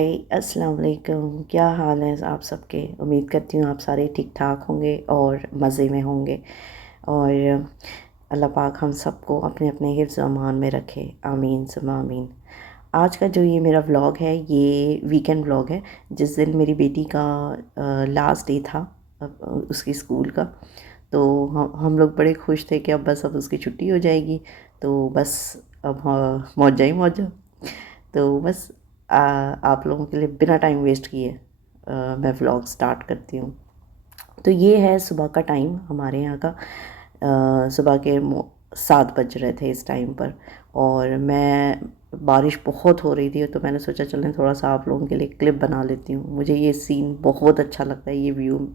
हाय अस्सलाम वालेकुम। क्या हाल है आप सबके। उम्मीद करती हूँ आप सारे ठीक ठाक होंगे और मज़े में होंगे। और अल्लाह पाक हम सबको अपने अपने हिफ्ज़ व अमान में रखे, आमीन सुम्मा आमीन। आज का जो ये मेरा व्लॉग है ये वीकेंड व्लॉग है। जिस दिन मेरी बेटी का लास्ट डे था उसकी स्कूल का, तो हम लोग बड़े खुश थे कि अब उसकी छुट्टी हो जाएगी। तो बस अब मौजा ही मौजा। तो बस आप लोगों के लिए बिना टाइम वेस्ट किए मैं व्लॉग स्टार्ट करती हूँ। तो ये है सुबह का टाइम हमारे यहाँ का। सुबह के 7 बज रहे थे इस टाइम पर, और मैं बारिश बहुत हो रही थी तो मैंने सोचा चलें थोड़ा सा आप लोगों के लिए क्लिप बना लेती हूँ। मुझे ये सीन बहुत अच्छा लगता है, ये व्यू।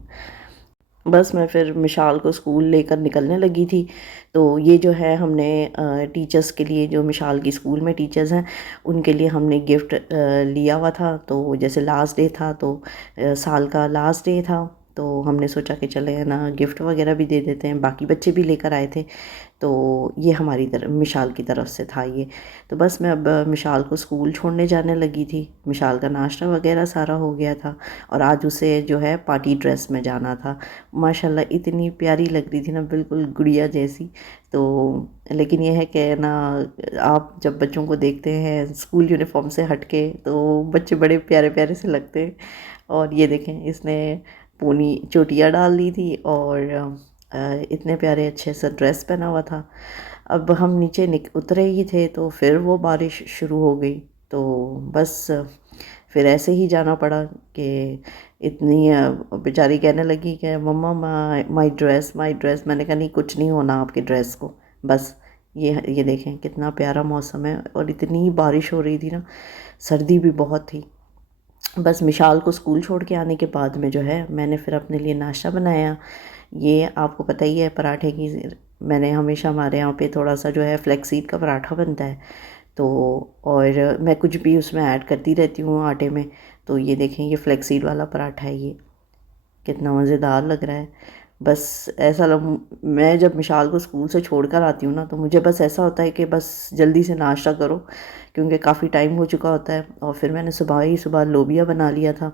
बस मैं फिर मिशाल को स्कूल लेकर निकलने लगी थी। तो ये जो है हमने टीचर्स के लिए, जो मिशाल की स्कूल में टीचर्स हैं उनके लिए हमने गिफ्ट लिया हुआ था। तो जैसे लास्ट डे था तो साल का लास्ट डे था, तो हमने सोचा कि चले है ना गिफ्ट वगैरह भी दे देते हैं। बाकी बच्चे भी लेकर आए थे, तो ये हमारी तरफ मिशाल की तरफ से था ये। तो बस मैं अब मिशाल को स्कूल छोड़ने जाने लगी थी। मिशाल का नाश्ता वगैरह सारा हो गया था, और आज उसे जो है पार्टी ड्रेस में जाना था। माशाल्लाह इतनी प्यारी लग रही थी ना, बिल्कुल गुड़िया जैसी। तो लेकिन यह है कि ना, आप जब बच्चों को देखते हैं स्कूल यूनिफॉर्म से हटके तो बच्चे बड़े प्यारे प्यारे से लगते हैं। और ये देखें, इसने पूनी चोटियाँ डाल दी थी और इतने प्यारे अच्छे से ड्रेस पहना हुआ था। अब हम नीचे उतरे ही थे तो फिर वो बारिश शुरू हो गई। तो बस फिर ऐसे ही जाना पड़ा कि इतनी बेचारी कहने लगी कि मम्मा माई ड्रेस माई ड्रेस। मैंने कहा नहीं, कुछ नहीं होना आपके ड्रेस को। बस ये देखें कितना प्यारा मौसम है, और इतनी बारिश हो रही थी ना, सर्दी भी बहुत थी। बस मिशाल को स्कूल छोड़ के आने के बाद में जो है मैंने फिर अपने लिए नाश्ता बनाया। ये आपको पता ही है पराठे की, मैंने हमेशा हमारे यहाँ पे थोड़ा सा जो है फ्लैक्सीड का पराठा बनता है। तो और मैं कुछ भी उसमें ऐड करती रहती हूँ आटे में। तो ये देखें, ये फ्लैक्सीड वाला पराठा है, ये कितना मज़ेदार लग रहा है। बस ऐसा लग मैं जब मिशाल को स्कूल से छोड़ कर आती हूँ ना, तो मुझे बस ऐसा होता है कि बस जल्दी से नाश्ता करो, क्योंकि काफ़ी टाइम हो चुका होता है। और फिर मैंने सुबह ही सुबह लोबिया बना लिया था।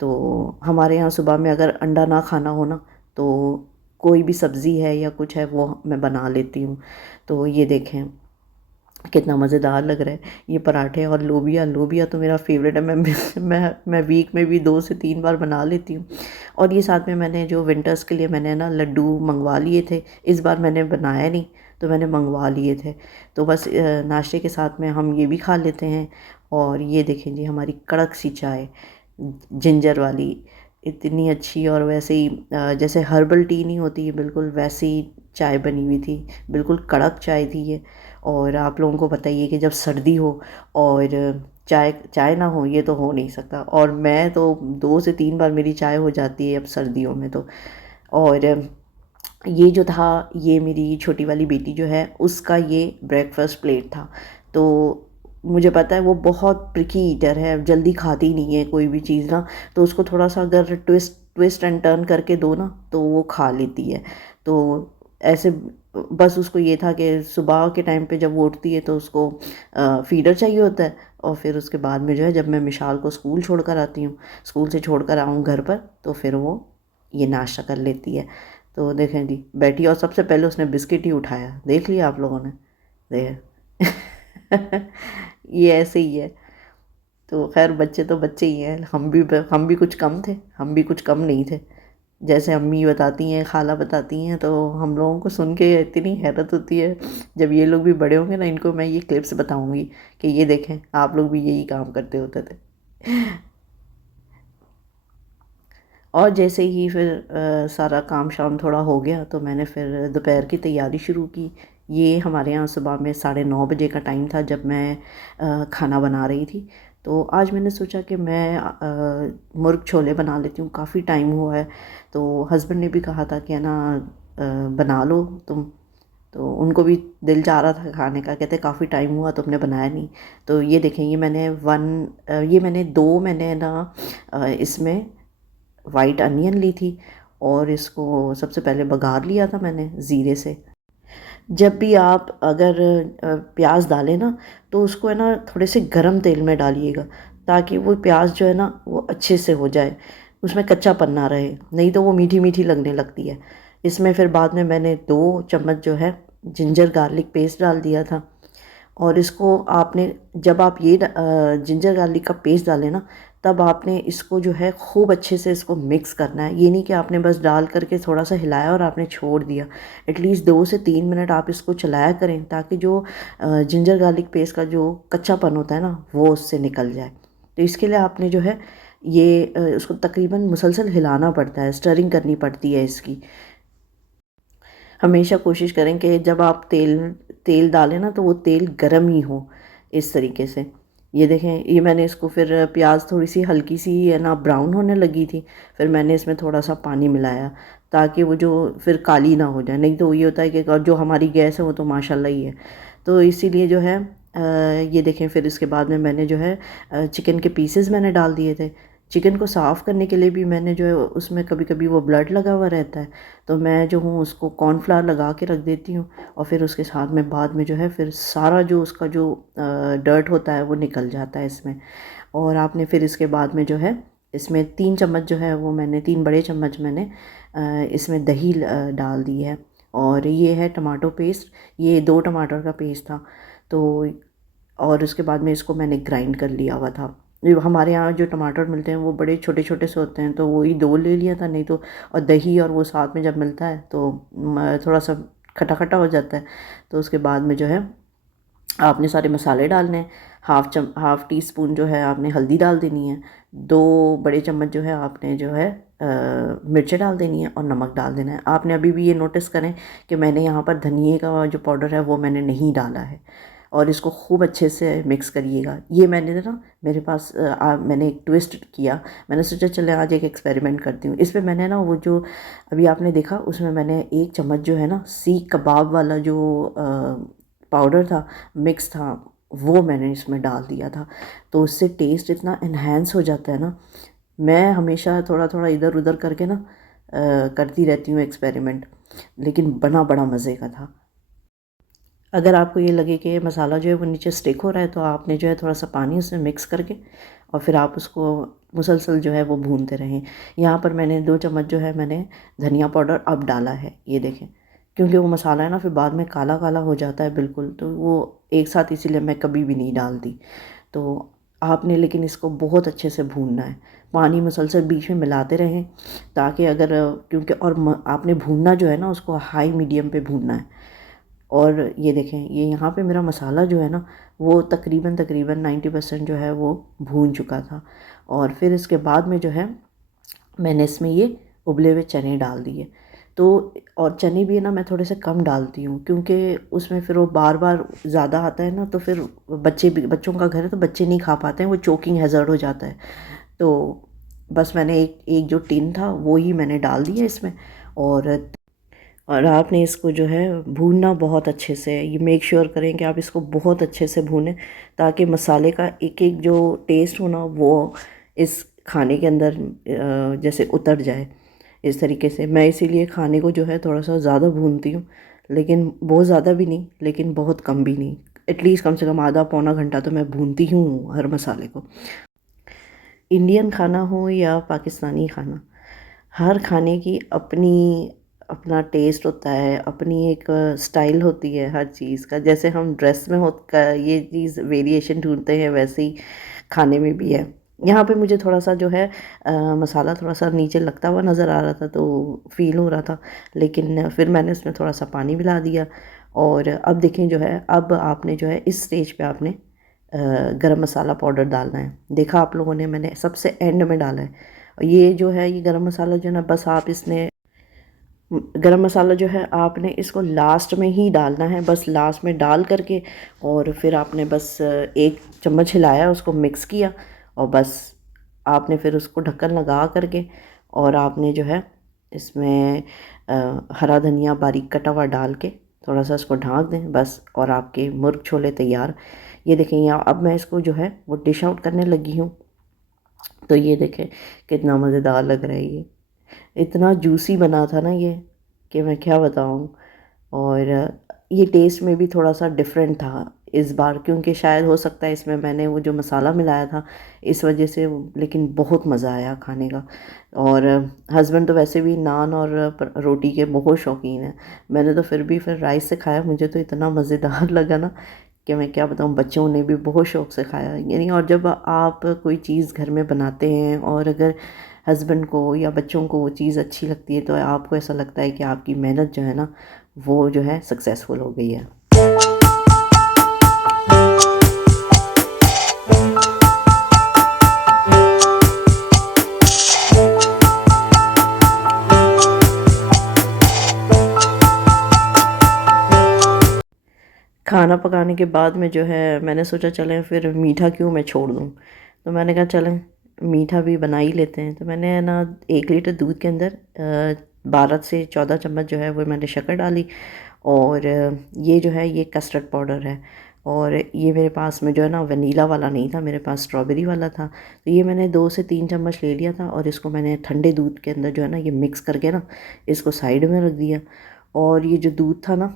तो हमारे यहाँ सुबह में अगर अंडा ना खाना हो ना, तो कोई भी सब्ज़ी है या कुछ है वो मैं बना लेती हूँ। तो ये देखें कितना मज़ेदार लग रहा है ये पराठे और लोबिया। लोबिया तो मेरा फेवरेट है। मैं वीक में भी 2 से 3 बार बना लेती हूँ। और ये साथ में मैंने जो विंटर्स के लिए मैंने ना लड्डू मंगवा लिए थे। इस बार मैंने बनाया नहीं, तो मैंने मंगवा लिए थे। तो बस नाश्ते के साथ में हम ये भी खा लेते हैं। और ये देखें जी, हमारी कड़क सी चाय जिंजर वाली, इतनी अच्छी। और वैसे ही जैसे हर्बल टी नहीं होती, बिल्कुल वैसी चाय बनी हुई थी। बिल्कुल कड़क चाय थी ये। और आप लोगों को बताइए कि जब सर्दी हो और चाय चाय ना हो, ये तो हो नहीं सकता। और मैं तो 2 से 3 बार मेरी चाय हो जाती है अब सर्दियों में तो। और ये जो था, ये मेरी छोटी वाली बेटी जो है उसका ये ब्रेकफास्ट प्लेट था। तो मुझे पता है वो बहुत प्रिकी ईटर है, जल्दी खाती नहीं है कोई भी चीज़ ना। तो उसको थोड़ा सा अगर ट्विस्ट ट्विस्ट एंड टर्न करके दो ना, तो वो खा लेती है। तो ऐसे बस उसको ये था कि सुबह के टाइम पे जब वो उठती है तो उसको फीडर चाहिए होता है। और फिर उसके बाद में जो है, जब मैं मिशाल को स्कूल छोड़ कर आती हूँ, स्कूल से छोड़ कर आऊँ घर पर, तो फिर वो ये नाश्ता कर लेती है। तो देखें जी, बैठी और सबसे पहले उसने बिस्किट ही उठाया। देख लिया आप लोगों ने, देख ये ऐसे ही है। तो खैर बच्चे तो बच्चे ही हैं। हम भी कुछ कम थे, हम भी कुछ कम नहीं थे। जैसे अम्मी बताती हैं, खाला बताती हैं, तो हम लोगों को सुन के इतनी हैरत होती है। जब ये लोग भी बड़े होंगे ना, इनको मैं ये क्लिप्स बताऊंगी कि ये देखें आप लोग भी यही काम करते होते थे। और जैसे ही फिर सारा काम शाम थोड़ा हो गया, तो मैंने फिर दोपहर की तैयारी शुरू की। ये हमारे यहाँ सुबह में 9:30 बजे का टाइम था जब मैं खाना बना रही थी। तो आज मैंने सोचा कि मैं मुर्ग छोले बना लेती हूँ, काफ़ी टाइम हुआ है। तो हस्बैंड ने भी कहा था कि है ना, बना लो तुम। तो उनको भी दिल चाह रहा था खाने का, कहते काफ़ी टाइम हुआ तुमने बनाया नहीं। तो ये देखें, ये मैंने दो मैंने ना इसमें वाइट अनियन ली थी, और इसको सबसे पहले बघार लिया था मैंने ज़ीरे से। जब भी आप अगर प्याज डालें ना, तो उसको है ना थोड़े से गरम तेल में डालिएगा, ताकि वो प्याज जो है ना वो अच्छे से हो जाए, उसमें कच्चापन ना रहे, नहीं तो वो मीठी मीठी लगने लगती है। इसमें फिर बाद में मैंने 2 चम्मच जो है जिंजर गार्लिक पेस्ट डाल दिया था। और इसको आपने, जब आप ये जिंजर गार्लिक का पेस्ट डालें ना, तब आपने इसको जो है खूब अच्छे से इसको मिक्स करना है। ये नहीं कि आपने बस डाल करके थोड़ा सा हिलाया और आपने छोड़ दिया। एटलीस्ट 2 से 3 मिनट आप इसको चलाया करें, ताकि जो जिंजर गार्लिक पेस्ट का जो कच्चापन होता है ना वो उससे निकल जाए। तो इसके लिए आपने जो है ये उसको तकरीबन मुसलसल हिलाना पड़ता है, स्टरिंग करनी पड़ती है इसकी। हमेशा कोशिश करें कि जब आप तेल तेल डालें ना तो वो तेल गर्म ही हो, इस तरीके से। ये देखें, ये मैंने इसको फिर प्याज थोड़ी सी हल्की सी है ना ब्राउन होने लगी थी, फिर मैंने इसमें थोड़ा सा पानी मिलाया ताकि वो जो फिर काली ना हो जाए। नहीं तो ये होता है कि जो हमारी गैस है वो तो माशाल्लाह ही है। तो इसीलिए जो है ये देखें, फिर इसके बाद में मैंने जो है चिकन के पीसेस मैंने डाल दिए थे। चिकन को साफ़ करने के लिए भी मैंने जो है उसमें कभी कभी वो ब्लड लगा हुआ रहता है, तो मैं जो हूँ उसको कॉर्नफ्लावर लगा के रख देती हूँ। और फिर उसके साथ में बाद में जो है फिर सारा जो उसका जो डर्ट होता है वो निकल जाता है इसमें। और आपने फिर इसके बाद में जो है इसमें 3 चम्मच जो है वो मैंने 3 बड़े चम्मच मैंने इसमें दही डाल दी है। और ये है टमाटो पेस्ट, ये 2 टमाटर का पेस्ट था। तो और उसके बाद में इसको मैंने ग्राइंड कर लिया हुआ था। जो हमारे यहाँ जो टमाटर मिलते हैं वो बड़े छोटे छोटे से होते हैं, तो वही 2 ले लिया था। नहीं तो और दही और वो साथ में जब मिलता है तो थोड़ा सा खट्टा खट्टा हो जाता है। तो उसके बाद में जो है आपने सारे मसाले डालने हैं। हाफ़ टी स्पून जो है आपने हल्दी डाल देनी है। 2 बड़े चम्मच जो है आपने जो है मिर्चें डाल देनी है और नमक डाल देना है। आपने अभी भी ये नोटिस करें कि मैंने यहाँ पर धनिए का जो पाउडर है वो मैंने नहीं डाला है। और इसको खूब अच्छे से मिक्स करिएगा। ये मैंने ना मेरे पास मैंने एक ट्विस्ट किया। मैंने सोचा चले आज एक एक्सपेरिमेंट करती हूँ। इस पे मैंने ना वो जो अभी आपने देखा उसमें मैंने 1 चम्मच जो है ना सीख कबाब वाला जो पाउडर था, मिक्स था, वो मैंने इसमें डाल दिया था। तो उससे टेस्ट इतना इन्हेंस हो जाता है ना। मैं हमेशा थोड़ा थोड़ा इधर उधर करके ना करती रहती हूँ एक्सपेरिमेंट, लेकिन बना बड़ा मज़े का था। अगर आपको ये लगे कि मसाला जो है वो नीचे स्टिक हो रहा है, तो आपने जो है थोड़ा सा पानी उसमें मिक्स करके और फिर आप उसको मुसलसल जो है वो भूनते रहें। यहाँ पर मैंने 2 चम्मच जो है मैंने धनिया पाउडर अब डाला है, ये देखें। क्योंकि वो मसाला है ना फिर बाद में काला काला हो जाता है बिल्कुल, तो वो एक साथ इसीलिए मैं कभी भी नहीं डालती। तो आपने लेकिन इसको बहुत अच्छे से भूनना है, पानी मुसलसल बीच में मिलाते रहें, ताकि अगर क्योंकि और आपने भूनना जो है ना उसको हाई मीडियम पे भूनना है। और ये देखें, ये यहाँ पे मेरा मसाला जो है ना वो तकरीबन तकरीबन 90% जो है वो भून चुका था। और फिर इसके बाद में जो है मैंने इसमें ये उबले हुए चने डाल दिए। तो और चने भी है ना मैं थोड़े से कम डालती हूँ, क्योंकि उसमें फिर वो बार बार ज़्यादा आता है ना, तो फिर बच्चों का घर है तो बच्चे नहीं खा पाते हैं, वो चोकिंग हैज़र्ड हो जाता है। तो बस मैंने एक एक जो टिन था वो ही मैंने डाल दिया इसमें। और आपने इसको जो है भूनना बहुत अच्छे से, ये मेक श्योर करें कि आप इसको बहुत अच्छे से भूनें, ताकि मसाले का एक एक जो टेस्ट हो ना वो इस खाने के अंदर जैसे उतर जाए। इस तरीके से मैं इसीलिए खाने को जो है थोड़ा सा ज़्यादा भूनती हूँ, लेकिन बहुत ज़्यादा भी नहीं, लेकिन बहुत कम भी नहीं। एटलीस्ट कम से कम आधा पौना घंटा तो मैं भूनती हूँ हर मसाले को। इंडियन खाना हो या पाकिस्तानी खाना, हर खाने की अपनी अपना टेस्ट होता है, अपनी एक स्टाइल होती है हर चीज़ का। जैसे हम ड्रेस में हो का ये चीज़ वेरिएशन ढूंढते हैं, वैसे ही खाने में भी है। यहाँ पे मुझे थोड़ा सा जो है मसाला थोड़ा सा नीचे लगता हुआ नज़र आ रहा था, तो फील हो रहा था, लेकिन फिर मैंने उसमें थोड़ा सा पानी मिला दिया। और अब देखें जो है, अब आपने जो है इस स्टेज पे आपने गरम मसाला पाउडर डालना है। देखा आप लोगों ने, मैंने सबसे एंड में डाला है। और ये जो है ये गरम मसाला जो है ना, बस आप इसने गरम मसाला जो है आपने इसको लास्ट में ही डालना है, बस लास्ट में डाल करके और फिर आपने बस 1 चम्मच हिलाया, उसको मिक्स किया और बस आपने फिर उसको ढक्कन लगा करके और आपने जो है इसमें हरा धनिया बारीक कटा हुआ डाल के थोड़ा सा इसको ढाँक दें बस, और आपके मुर्ग छोले तैयार। ये देखें, यहाँ अब मैं इसको जो है वो डिश आउट करने लगी हूँ। तो ये देखें कितना मज़ेदार लग रहा है ये, इतना जूसी बना था ना ये कि मैं क्या बताऊँ। और ये टेस्ट में भी थोड़ा सा डिफरेंट था। इस बार, क्योंकि शायद हो सकता है इसमें मैंने वो जो मसाला मिलाया था इस वजह से, लेकिन बहुत मज़ा आया खाने का। और हस्बैंड तो वैसे भी नान और रोटी के बहुत शौकीन हैं। मैंने तो फिर राइस से खाया, मुझे तो इतना मज़ेदार लगा ना कि मैं क्या बताऊँ, बच्चों ने भी बहुत शौक़ से खाया यानी। और जब आप कोई चीज़ घर में बनाते हैं और अगर हस्बैंड को या बच्चों को वो चीज़ अच्छी लगती है, तो आपको ऐसा लगता है कि आपकी मेहनत जो है ना वो जो है सक्सेसफुल हो गई है। खाना पकाने के बाद में जो है मैंने सोचा चलें फिर मीठा क्यों मैं छोड़ दूँ, तो मैंने कहा चलें मीठा भी बना ही लेते हैं। तो मैंने ना 1 लीटर दूध के अंदर 12 से 14 चम्मच जो है वो मैंने शक्कर डाली। और ये जो है ये कस्टर्ड पाउडर है। और ये मेरे पास में जो है ना वनीला वाला नहीं था, मेरे पास स्ट्रॉबेरी वाला था। तो ये मैंने 2 से 3 चम्मच ले लिया था और इसको मैंने ठंडे दूध के अंदर जो है ना ये मिक्स करके ना इसको साइड में रख दिया। और ये जो दूध था ना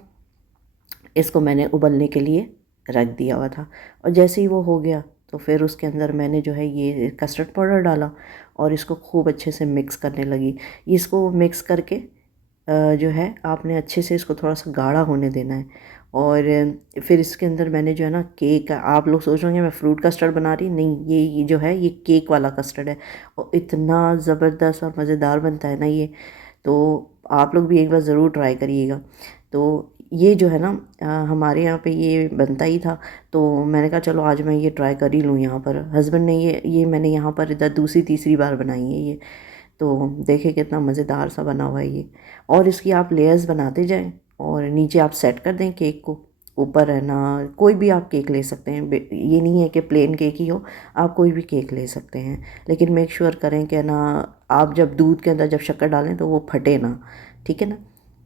इसको मैंने उबलने के लिए रख दिया हुआ था। और जैसे ही वो हो गया तो फिर उसके अंदर मैंने जो है ये कस्टर्ड पाउडर डाला और इसको खूब अच्छे से मिक्स करने लगी। इसको मिक्स करके जो है आपने अच्छे से इसको थोड़ा सा गाढ़ा होने देना है। और फिर इसके अंदर मैंने जो है ना केक, आप लोग सोच रहे होंगे मैं फ्रूट कस्टर्ड बना रही, नहीं, ये जो है ये केक वाला कस्टर्ड है। और इतना ज़बरदस्त और मज़ेदार बनता है ना ये, तो आप लोग भी एक बार ज़रूर ट्राई करिएगा। तो ये जो है ना हमारे यहाँ पे ये बनता ही था, तो मैंने कहा चलो आज मैं ये ट्राई कर ही लूँ यहाँ पर। हस्बैंड ने ये मैंने यहाँ पर इधर दूसरी तीसरी बार बनाई है ये। तो देखिए कितना मज़ेदार सा बना हुआ है ये। और इसकी आप लेयर्स बनाते जाएं और नीचे आप सेट कर दें केक को। ऊपर है ना कोई भी आप केक ले सकते हैं, ये नहीं है कि प्लेन केक ही हो, आप कोई भी केक ले सकते हैं। लेकिन मेक श्योर करें कि ना आप जब दूध के अंदर जब शक्कर डालें तो वो फटे ना, ठीक है ना।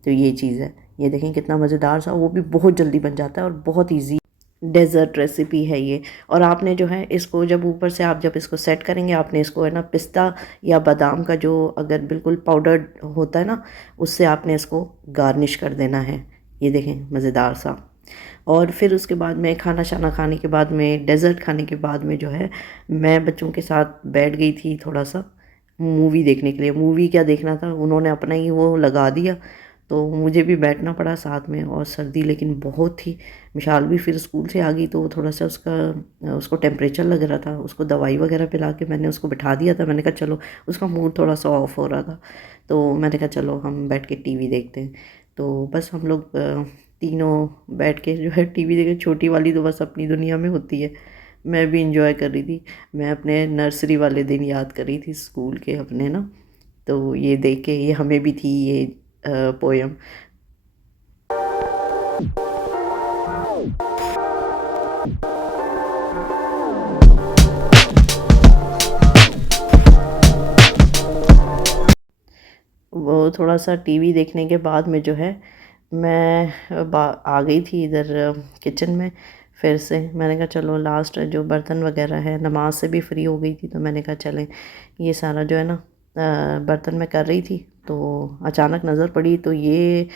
तो ये चीज़ है। ये देखें कितना मज़ेदार सा, वो भी बहुत जल्दी बन जाता है और बहुत ईजी डेज़र्ट रेसिपी है ये। और आपने जो है इसको जब ऊपर से आप जब इसको सेट करेंगे, आपने इसको है ना पिस्ता या बादाम का जो अगर बिल्कुल पाउडर होता है ना उससे आपने इसको गार्निश कर देना है। ये देखें मज़ेदार सा। और फिर उसके बाद में खाना शाना खाने के बाद में, डेज़र्ट खाने के बाद में जो है मैं बच्चों के साथ बैठ गई थी थोड़ा सा मूवी देखने के लिए। मूवी क्या देखना था, उन्होंने अपना ही वो लगा दिया तो मुझे भी बैठना पड़ा साथ में। और सर्दी लेकिन बहुत थी। मिशाल भी फिर स्कूल से आ गई तो थोड़ा सा उसको टेम्परेचर लग रहा था, उसको दवाई वगैरह पिला के मैंने उसको बिठा दिया था। मैंने कहा चलो, उसका मूड थोड़ा सा ऑफ हो रहा था तो मैंने कहा चलो हम बैठ के टीवी देखते हैं। तो बस हम लोग तीनों बैठ के जो है टीवी देखे। छोटी वाली तो बस अपनी दुनिया में होती है, मैं भी इंजॉय कर रही थी। मैं अपने नर्सरी वाले दिन याद कर रही थी स्कूल के अपने ना, तो ये देख के ये हमें भी थी ये पोयम। वो थोड़ा सा टीवी देखने के बाद में जो है मैं आ गई थी इधर किचन में। फिर से मैंने कहा चलो लास्ट जो बर्तन वगैरह है, नमाज से भी फ्री हो गई थी तो मैंने कहा चलें ये सारा जो है ना बर्तन में कर रही थी तो अचानक नज़र पड़ी। तो ये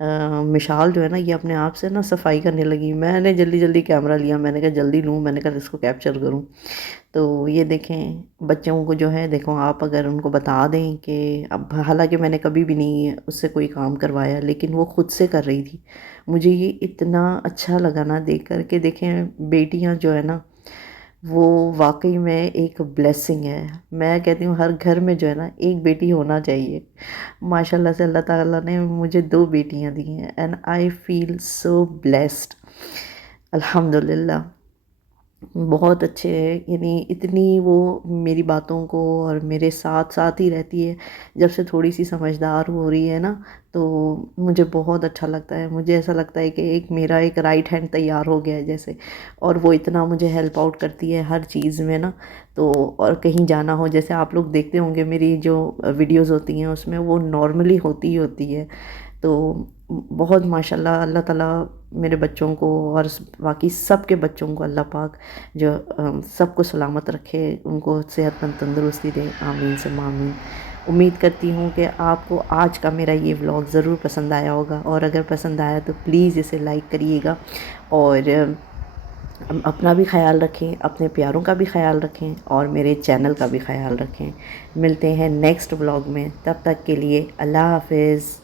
मिशाल जो है ना ये अपने आप से ना सफाई करने लगी। मैंने जल्दी जल्दी कैमरा लिया, मैंने कहा जल्दी लूँ, मैंने कहा इसको कैप्चर करूँ। तो ये देखें बच्चों को जो है, देखो आप अगर उनको बता दें कि अब, हालांकि मैंने कभी भी नहीं उससे कोई काम करवाया लेकिन वो खुद से कर रही थी। मुझे ये इतना अच्छा लगा ना देख कर के। देखें बेटियां जो है ना वो वाकई में एक ब्लेसिंग है। मैं कहती हूँ हर घर में जो है ना एक बेटी होना चाहिए। माशाल्लाह से अल्लाह ताला ने मुझे 2 बेटियां दी हैं and I feel so blessed, अल्हम्दुलिल्लाह। बहुत अच्छे है, यानी इतनी वो मेरी बातों को और मेरे साथ साथ ही रहती है। जब से थोड़ी सी समझदार हो रही है ना तो मुझे बहुत अच्छा लगता है। मुझे ऐसा लगता है कि एक मेरा एक राइट हैंड तैयार हो गया है जैसे। और वो इतना मुझे हेल्प आउट करती है हर चीज़ में ना। तो और कहीं जाना हो, जैसे आप लोग देखते होंगे मेरी जो वीडियोस होती हैं उसमें वो नॉर्मली होती ही होती है। तो बहुत माशाल्लाह अल्लाह ताला मेरे बच्चों को और बाकी सब के बच्चों को अल्लाह पाक जो सबको सलामत रखे, उनको सेहतमंद तंदुरुस्ती दे, आमीन से आमीन। उम्मीद करती हूँ कि आपको आज का मेरा ये व्लॉग ज़रूर पसंद आया होगा और अगर पसंद आया तो प्लीज़ इसे लाइक करिएगा। और अपना भी ख्याल रखें, अपने प्यारों का भी ख्याल रखें और मेरे चैनल का भी ख्याल रखें। मिलते हैं नेक्स्ट व्लॉग में, तब तक के लिए अल्लाह हाफ़िज़।